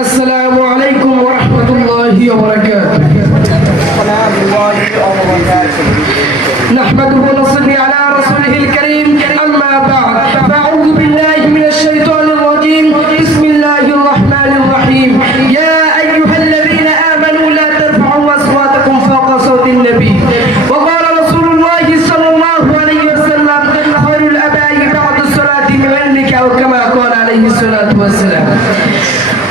السلام عليكم ورحمة الله وبركاته نحمده ونصلي على رسوله الكريم أما بعد فأعوذ بالله من الشيطان الرجيم بسم الله الرحمن الرحيم يا أيها الذين آمنوا لا ترفعوا أصواتكم فوق صوت النبي وقال رسول الله صلى الله عليه وسلم خير الأباء بعد الصلاة بعلمك أو كما قال عليه الصلاة والسلام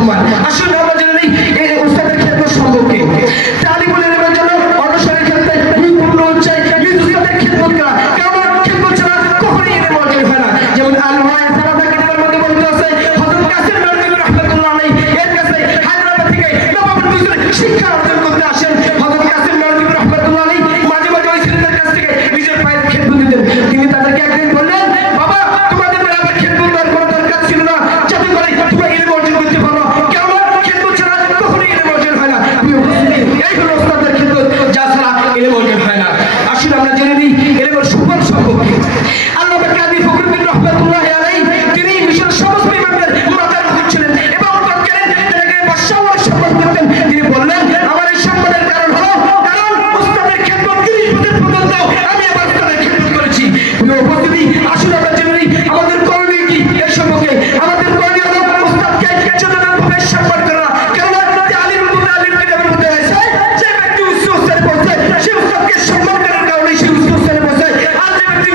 রহমান আসলে